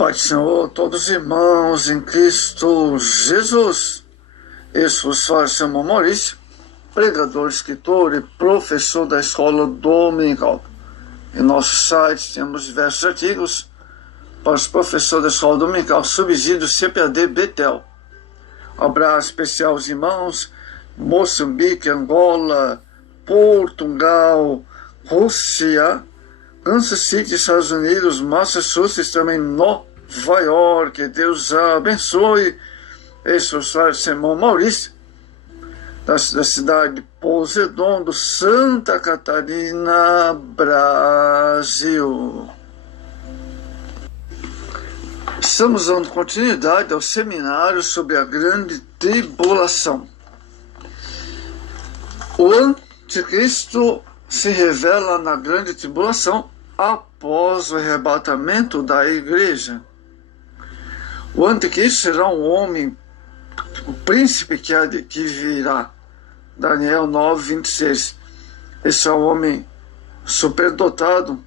Pai do Senhor, todos os irmãos em Cristo Jesus. Eu sou o Samuel Maurício, pregador, escritor e professor da escola dominical. Em nosso site temos diversos artigos para os professores da escola dominical, subsídio CPAD Betel. Abraço especial aos irmãos Moçambique, Angola, Portugal, Rússia, Kansas City, Estados Unidos, Massachusetts, também Nova York. Deus abençoe. Esse é o Samuel Maurício, da cidade de Pouso Redondo, Santa Catarina, Brasil. Estamos dando continuidade ao seminário sobre a grande tribulação. O anticristo se revela na grande tribulação após o arrebatamento da igreja. O anticristo será um homem, o príncipe que virá. Daniel 9, 26. Esse é um homem superdotado,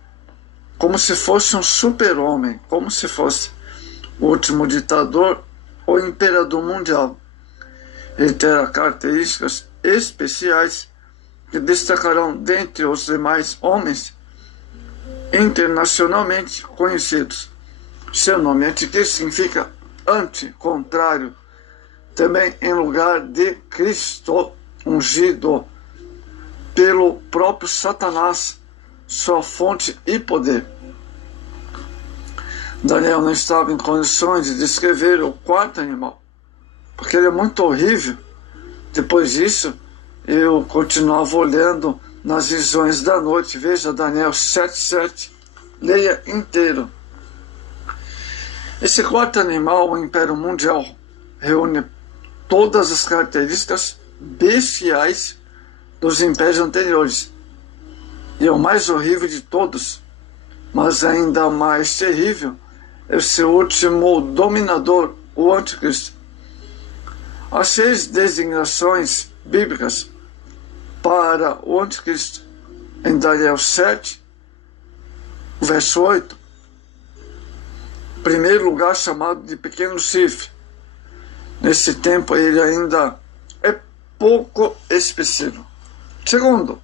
como se fosse um super-homem, como se fosse o último ditador ou imperador mundial. Ele terá características especiais que destacarão dentre os demais homens internacionalmente conhecidos. Seu nome anticristo significa anti, contrário, também em lugar de Cristo, ungido pelo próprio Satanás, sua fonte e poder. Daniel não estava em condições de descrever o quarto animal, porque ele é muito horrível. Depois disso, eu continuava olhando nas visões da noite. Veja Daniel 7:7, leia inteiro. Esse quarto animal, o Império Mundial, reúne todas as características bestiais dos impérios anteriores. E é o mais horrível de todos, mas ainda mais terrível é o seu último dominador, o anticristo. As 6 designações bíblicas para o anticristo em Daniel 7, verso 8. Primeiro lugar, chamado de pequeno chifre. Nesse tempo ele ainda é pouco expressivo. Segundo,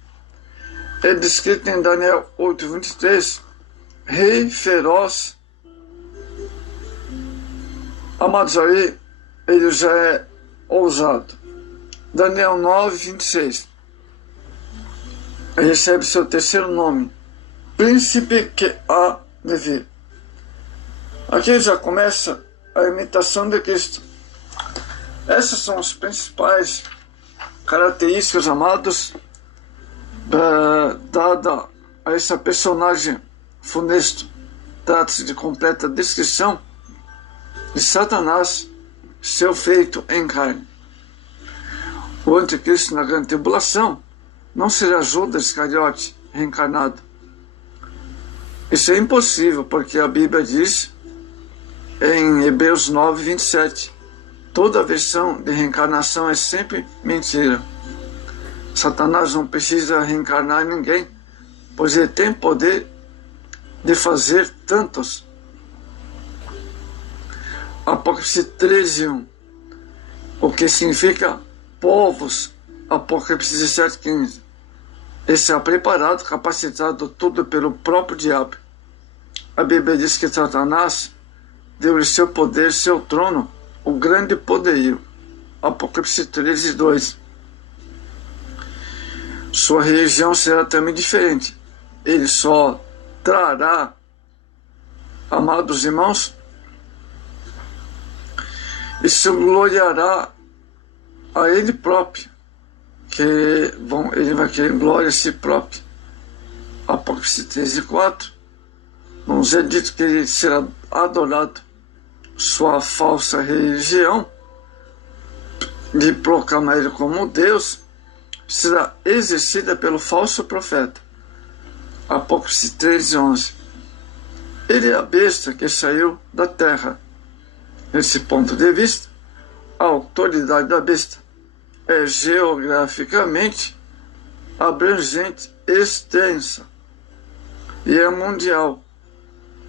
é descrito em Daniel 8:23, rei feroz. Amados, aí ele já é ousado. Daniel 9:26. Ele recebe seu terceiro nome, príncipe que há de vir. Aqui já começa a imitação de Cristo. Essas são as principais características, amados, dada a esse personagem funesto. Trata-se de completa descrição de Satanás, seu feito em carne. O anticristo na grande tribulação não será Judas Iscariote reencarnado. Isso é impossível, porque a Bíblia diz em Hebreus 9:27, toda versão de reencarnação é sempre mentira. Satanás não precisa reencarnar ninguém, pois ele tem poder de fazer tantos. Apocalipse 13:1, o que significa povos. Apocalipse 17:15, esse é preparado, capacitado tudo pelo próprio diabo. A Bíblia diz que Satanás deu-lhe seu poder, seu trono, o grande poderio. Apocalipse 13:2. Sua religião será também diferente. Ele só trará, amados irmãos, e se gloriará a ele próprio, ele vai querer glória a si próprio. Apocalipse 13:4, nos é dito que ele será adorado. Sua falsa religião de proclamar ele como Deus será exercida pelo falso profeta. Apocalipse 13:11. Ele é a besta que saiu da terra. Nesse ponto de vista, a autoridade da besta é geograficamente abrangente, extensa e é mundial,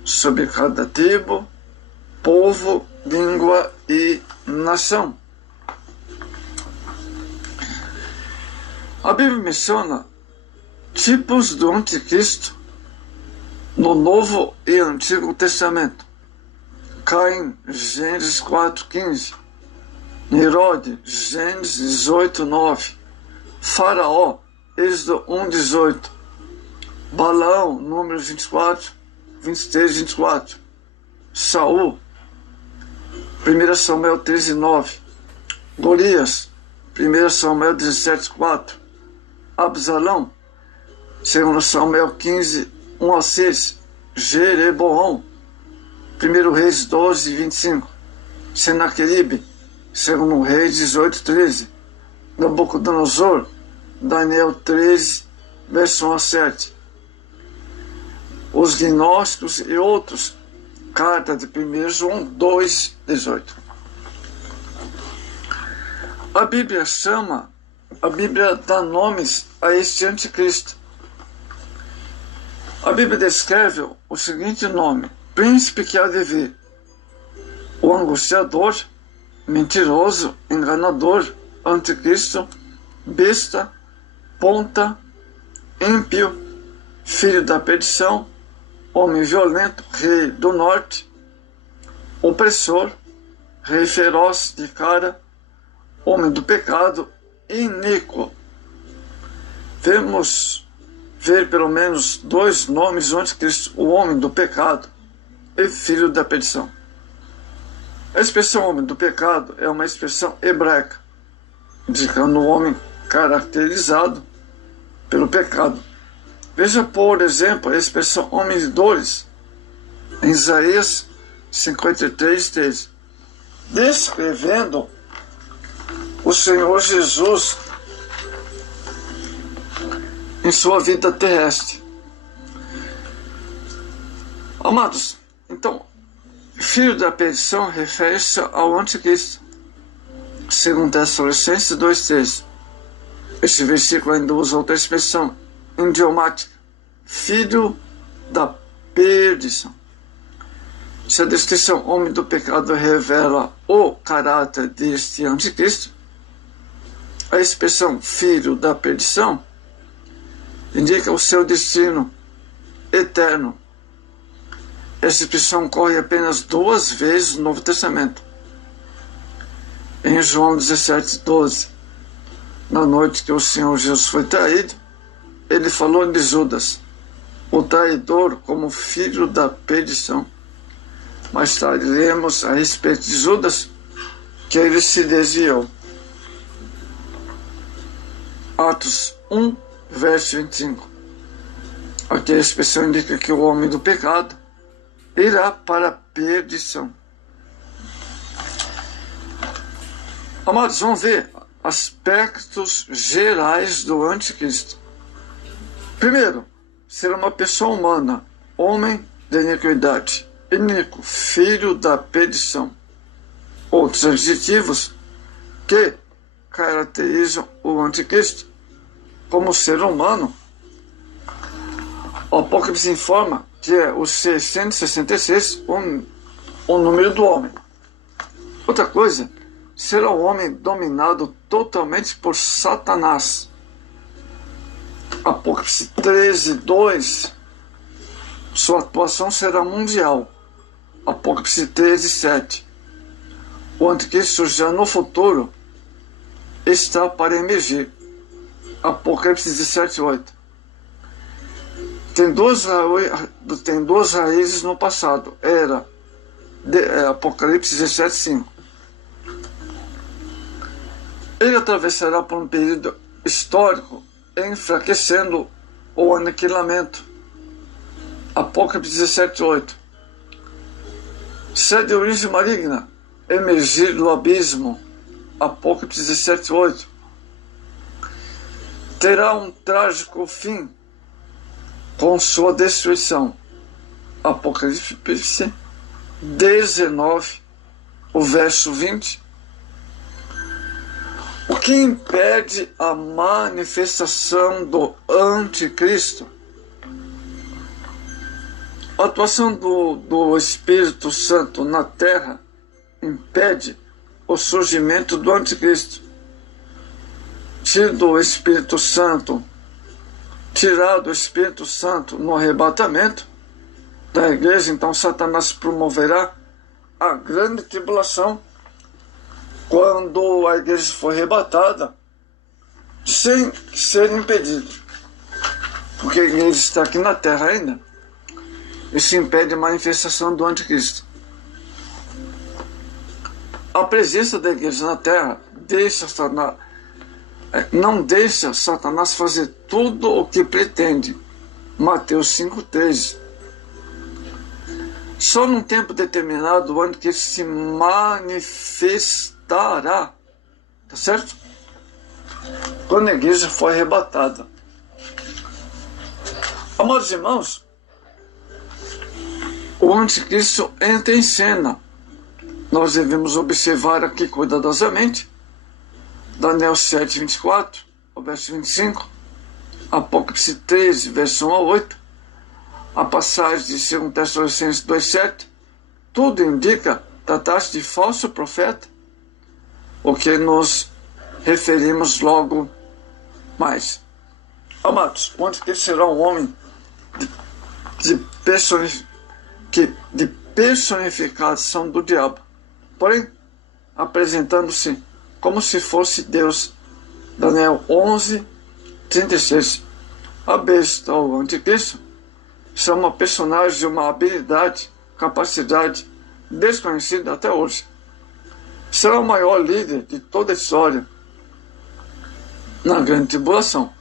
sobre cada tribo, povo, língua e nação. A Bíblia menciona tipos do anticristo no Novo e Antigo Testamento. Caim, Gênesis 4:15. Herode, Gênesis 18:9. Faraó, Êxodo 1:18. Balaão, Números 23, 24. Saul, 1 Samuel 13:9. Golias, 1 Samuel 17:4. Absalão, 2 Samuel 15:1-6. Jeroboão, 1 Reis 12:25. Senaqueribe, 2 Reis 18:13. Nabucodonosor, Daniel 13, verso 1-7. Os gnósticos e outros, carta de 1 João 2:18. A Bíblia dá nomes a este anticristo. A Bíblia descreve o seguinte nome: príncipe que há de vir, o angustiador, mentiroso, enganador, anticristo, besta, ponta, ímpio, filho da perdição, homem violento, rei do norte, opressor, rei feroz de cara, homem do pecado, iníquo. Vemos ver pelo menos dois nomes do anticristo: o homem do pecado e filho da perdição. A expressão homem do pecado é uma expressão hebraica, indicando o homem caracterizado pelo pecado. Veja, por exemplo, a expressão homem de dores, em Isaías 53:3, descrevendo o Senhor Jesus em sua vida terrestre. Amados, então, filho da perdição refere-se ao anticristo. Segundo Tessalonicenses 2:3. Este versículo ainda usa outra expressão idiomática: filho da perdição. Se a descrição homem do pecado revela o caráter deste anticristo, a expressão filho da perdição indica o seu destino eterno. Essa expressão ocorre apenas duas vezes no Novo Testamento. Em João 17:12, na noite que o Senhor Jesus foi traído, ele falou de Judas, o traidor, como filho da perdição. Mais tarde lemos a respeito de Judas que ele se desviou. Atos 1, verso 25. Aqui a expressão indica que o homem do pecado irá para a perdição. Amados, vamos ver aspectos gerais do anticristo. Primeiro, será uma pessoa humana, homem de iniquidade, iníquo, filho da perdição. Outros adjetivos que caracterizam o anticristo: como ser humano, o Apocalipse informa que é o 666 o número do homem. Outra coisa, será o homem dominado totalmente por Satanás. Apocalipse 13:2, sua atuação será mundial. Apocalipse 13:7, o anticristo já no futuro está para emergir. Apocalipse 17:8. Tem duas raízes no passado. Era Apocalipse 17:5. Ele atravessará por um período histórico, enfraquecendo o aniquilamento. Apocalipse 17:8. Se é de origem maligna, emergir do abismo. Apocalipse 17:8. Terá um trágico fim com sua destruição. Apocalipse 19, o verso 20. O que impede a manifestação do anticristo? A atuação do Espírito Santo na Terra impede o surgimento do Anticristo. Tirado o Espírito Santo no arrebatamento da igreja, então Satanás promoverá a grande tribulação quando a igreja for arrebatada, sem ser impedido, porque a igreja está aqui na terra ainda. Isso impede a manifestação do Anticristo. A presença da igreja na terra não deixa Satanás fazer tudo o que pretende. Mateus 5,13. Só num tempo determinado o Anticristo se manifestará. Tá certo? Quando a igreja for arrebatada. Amados irmãos, o Anticristo entra em cena. Nós devemos observar aqui cuidadosamente Daniel 7, 24, o verso 25, Apocalipse 13, verso 1 a 8, a passagem de 2 Tessalonicenses 2, 7, tudo indica tratar-se de falso profeta, o que nos referimos logo mais. Amados, o Anticristo será um homem de personificação do diabo, porém apresentando-se como se fosse Deus. Daniel 11, 36. A besta, o Anticristo, é uma personagem de uma habilidade, capacidade desconhecida até hoje. Será o maior líder de toda a história na grande tribulação.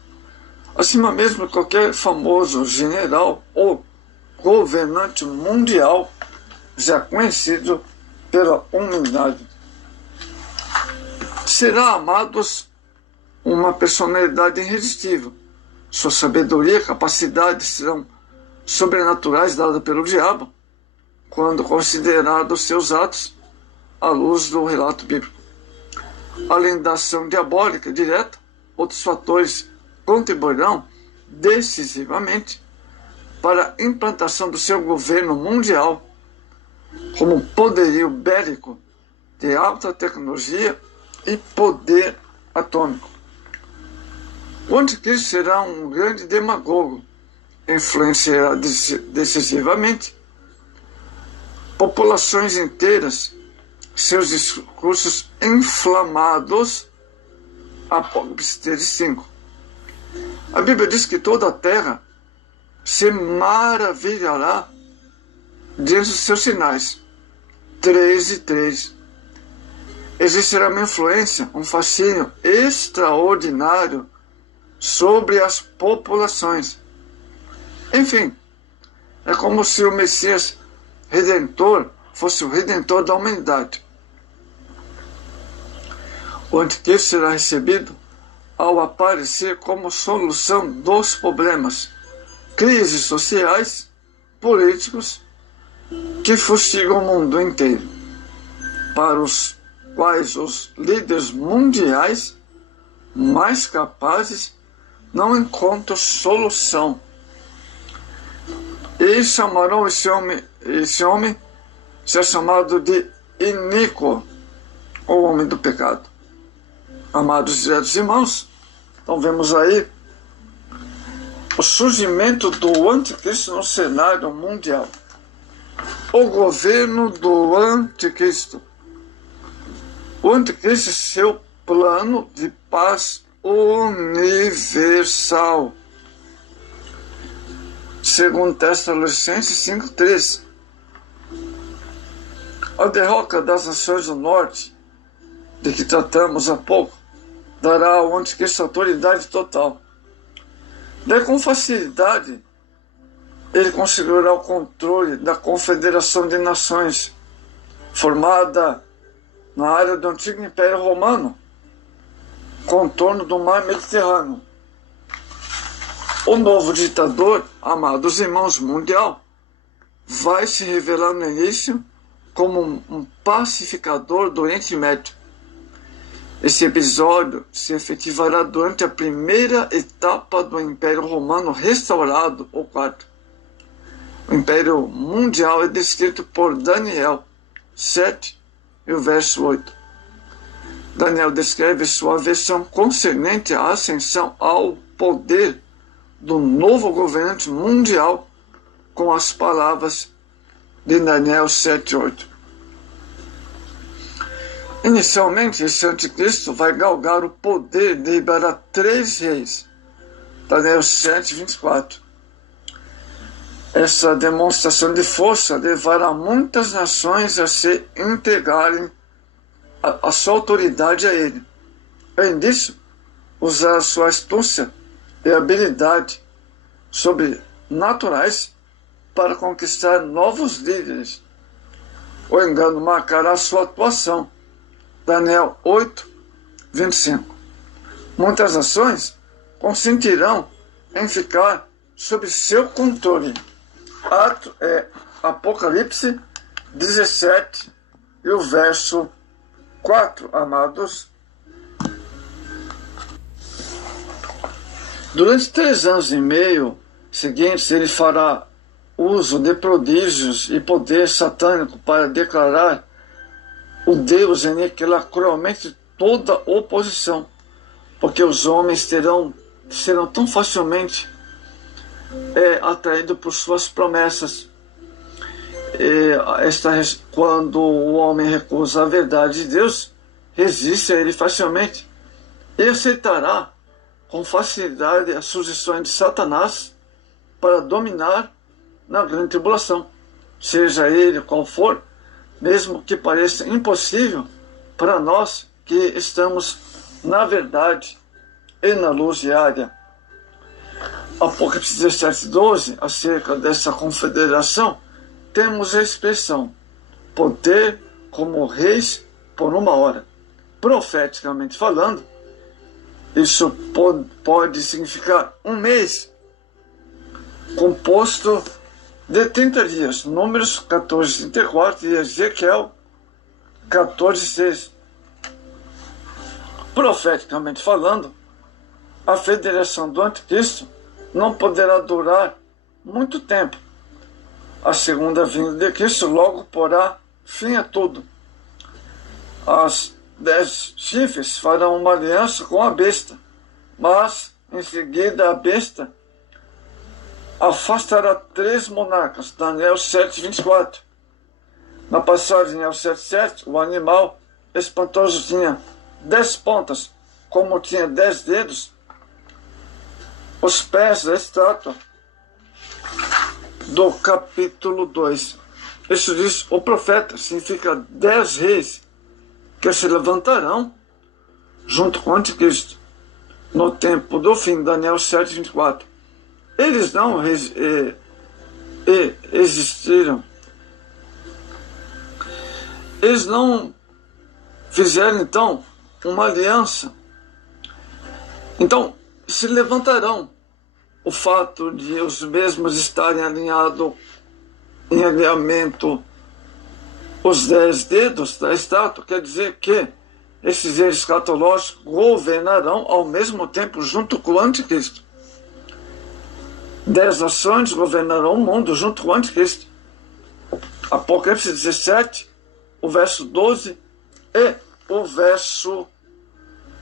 Acima mesmo de qualquer famoso general ou governante mundial já conhecido pela humanidade. Será, amados, uma personalidade irresistível. Sua sabedoria e capacidade serão sobrenaturais dadas pelo diabo, quando considerados seus atos à luz do relato bíblico. Além da ação diabólica direta, outros fatores contribuirão decisivamente para a implantação do seu governo mundial, como poderio bélico de alta tecnologia e poder atômico. O Anticristo será um grande demagogo, influenciará decisivamente populações inteiras, seus discursos inflamados. Apocalipse 13:5. A Bíblia diz que toda a terra se maravilhará diante dos seus sinais. 13:3. Existirá uma influência, um fascínio extraordinário sobre as populações. Enfim, é como se o Messias Redentor fosse o Redentor da humanidade. O Anticristo será recebido ao aparecer como solução dos problemas, crises sociais, políticos, que fustigam o mundo inteiro, para os quais os líderes mundiais mais capazes não encontram solução. E chamarão esse homem será chamado de iníquo, ou homem do pecado. Amados e diretos irmãos, então vemos aí o surgimento do Anticristo no cenário mundial. O governo do Anticristo. O Anticristo e seu plano de paz universal. 2 Tessalonicenses 5:3. A derrota das nações do norte, de que tratamos há pouco, dará ao Anticristo autoridade total. Daí, com facilidade, ele conseguirá o controle da Confederação de Nações, formada na área do antigo Império Romano, contorno do Mar Mediterrâneo. O novo ditador, amados irmãos, mundial, vai se revelar no início como um pacificador do Oriente Médio. Esse episódio se efetivará durante a primeira etapa do Império Romano restaurado, ou quarto. O Império Mundial é descrito por Daniel 7 e o verso 8. Daniel descreve sua versão concernente à ascensão ao poder do novo governante mundial com as palavras de Daniel 7:8. Inicialmente, esse anticristo vai galgar o poder de liberar 3 reis. Daniel 7:24. Essa demonstração de força levará muitas nações a se integrarem a sua autoridade a ele. Além disso, usar sua astúcia e habilidade sobrenaturais para conquistar novos líderes. O engano marcará sua atuação. Daniel 8:25. Muitas nações consentirão em ficar sob seu controle. Apocalipse 17 e o verso 4, amados. Durante 3 anos e meio seguintes, ele fará uso de prodígios e poder satânico para declarar o Deus e aniquilar cruelmente toda oposição, porque os homens serão tão facilmente atraídos por suas promessas. Quando o homem recusa a verdade de Deus, resiste a ele facilmente e aceitará com facilidade as sugestões de Satanás para dominar na grande tribulação, seja ele qual for, mesmo que pareça impossível para nós que estamos na verdade e na luz diária. Apocalipse 17:12, acerca dessa confederação, temos a expressão poder como reis por 1 hora. Profeticamente falando, isso pode significar 1 mês, composto de 30 dias. Números 14:34 e Ezequiel 14:6. Profeticamente falando, a federação do anticristo não poderá durar muito tempo. A segunda vinda de Cristo logo porá fim a tudo. As 10 chifres farão uma aliança com a besta, mas em seguida a besta afastará 3 monarcas. Daniel 7:24. Na passagem Daniel 7:7, o animal espantoso tinha 10 pontas, como tinha 10 dedos. Os pés da estátua do capítulo 2. Isso diz o profeta, significa 10 reis que se levantarão junto com o anticristo no tempo do fim. Daniel 7:24. Eles não existiram. Eles não fizeram então uma aliança. Então se levantarão. O fato de os mesmos estarem alinhados em alinhamento os 10 dedos da estátua quer dizer que esses reis escatológicos governarão ao mesmo tempo junto com o anticristo. 10 nações governarão o mundo junto com o anticristo. Apocalipse 17, o verso 12 e o verso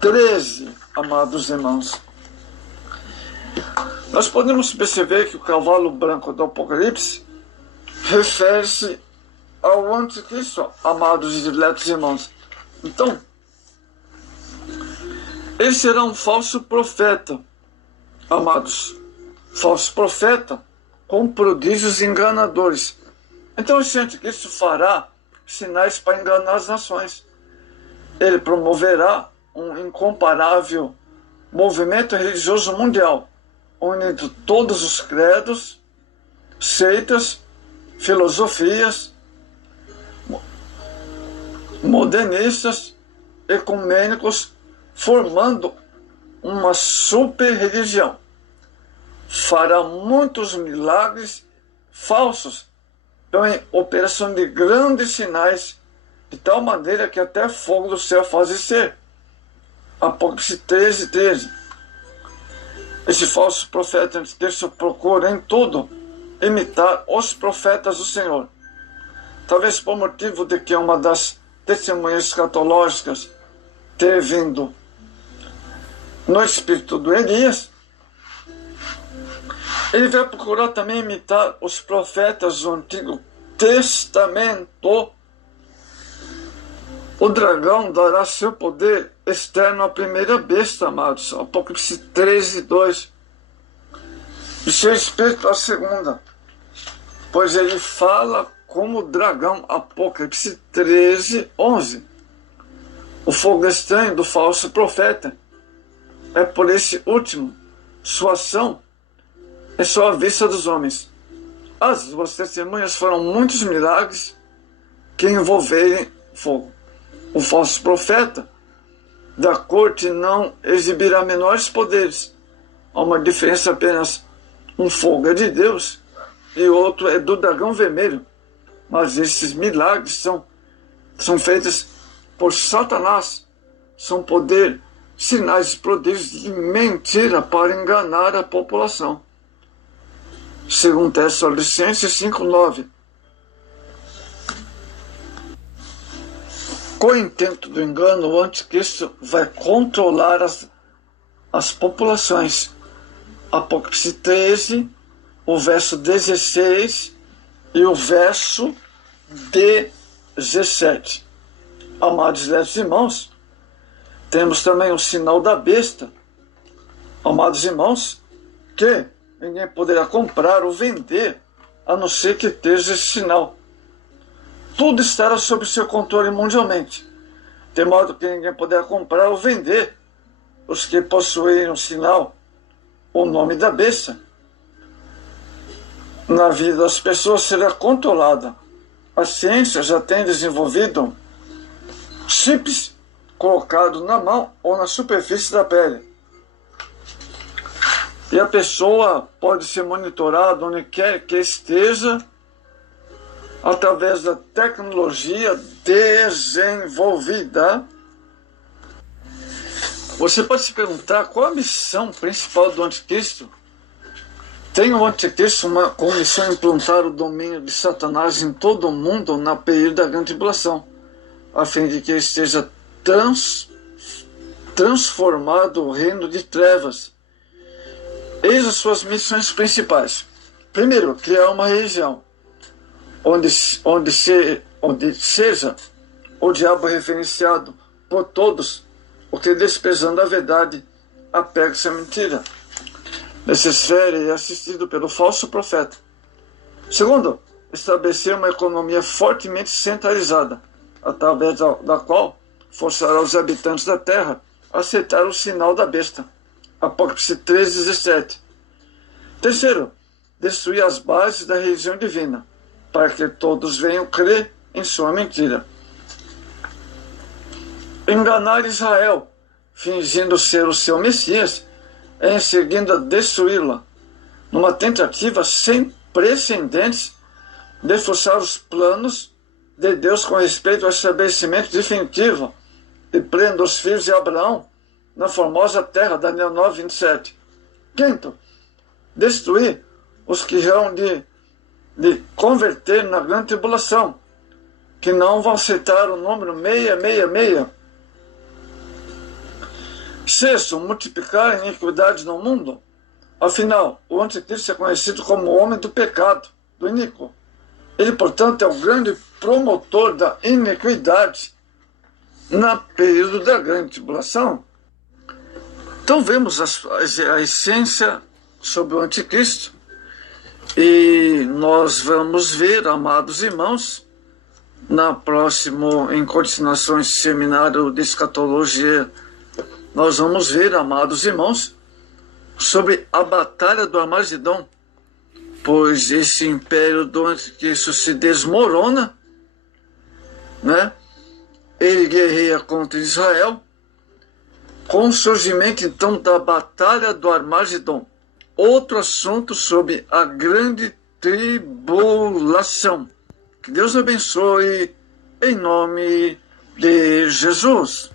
13, amados irmãos. Nós podemos perceber que o cavalo branco do Apocalipse refere-se ao anticristo, amados e diletos irmãos. Então, ele será um falso profeta, amados. Falso profeta com prodígios enganadores. Então esse anticristo fará sinais para enganar as nações. Ele promoverá um incomparável movimento religioso mundial, unindo todos os credos, seitas, filosofias, modernistas, ecumênicos, formando uma super religião. Fará muitos milagres falsos, em operação de grandes sinais, de tal maneira que até fogo do céu faz descer. Apocalipse 13:13. Esse falso profeta anticristo procura em tudo imitar os profetas do Senhor. Talvez por motivo de que uma das testemunhas escatológicas ter vindo no espírito do Elias, ele vai procurar também imitar os profetas do Antigo Testamento. O dragão dará seu poder externo à primeira besta, amados. Apocalipse 13, 2. E seu espírito à segunda. Pois ele fala como dragão. Apocalipse 13, 11. O fogo estranho do falso profeta. É por esse último, sua ação é só à vista dos homens. As duas testemunhas foram muitos milagres que envolverem fogo. O falso profeta da corte não exibirá menores poderes. Há uma diferença apenas. Um fogo é de Deus e outro é do dragão vermelho. Mas esses milagres são feitos por Satanás. São poder, sinais e prodígios de mentira para enganar a população. Segundo Tessalonicenses 5:9. Com o intento do engano, o anticristo vai controlar as populações. Apocalipse 13, o verso 16 e o verso 17. Amados irmãos, temos também o sinal da besta. Amados irmãos, que ninguém poderá comprar ou vender, a não ser que esteja esse sinal. Tudo estará sob seu controle mundialmente, de modo que ninguém poderá comprar ou vender. Os que possuírem o sinal, o nome da besta, na vida das pessoas será controlada. A ciência já tem desenvolvido chips colocados na mão ou na superfície da pele. E a pessoa pode ser monitorada onde quer que esteja através da tecnologia desenvolvida. Você pode se perguntar qual a missão principal do anticristo. Tem o anticristo como missão implantar o domínio de Satanás em todo o mundo na período da grande tribulação, a fim de que esteja transformado o reino de trevas. Eis as suas missões principais. Primeiro, criar uma religião onde seja o diabo referenciado por todos, o que, desprezando a verdade, apega-se à mentira. Nessa esfera é assistido pelo falso profeta. Segundo, estabelecer uma economia fortemente centralizada, através da qual forçará os habitantes da terra a aceitar o sinal da besta. Apocalipse 13, 17. Terceiro, destruir as bases da religião divina, para que todos venham crer em sua mentira. Enganar Israel, fingindo ser o seu Messias, e em seguida destruí-la, numa tentativa sem precedentes de forçar os planos de Deus com respeito ao estabelecimento definitivo e pleno dos filhos de Abraão na formosa terra, Daniel 9, 27. Quinto, destruir os que hão de converter na grande tribulação, que não vão aceitar o número 666. Sexto, multiplicar a iniquidade no mundo. Afinal, o anticristo é conhecido como o homem do pecado, do iníquo. Ele, portanto, é o grande promotor da iniquidade na período da grande tribulação. Então vemos a essência sobre o anticristo. E nós vamos ver, amados irmãos, em continuação esse seminário de escatologia, nós vamos ver, amados irmãos, sobre a batalha do Armagedon, pois esse império do anticristo se desmorona, né? Ele guerreia contra Israel, com o surgimento então da batalha do Armagedon. Outro assunto sobre a grande tribulação. Que Deus abençoe em nome de Jesus.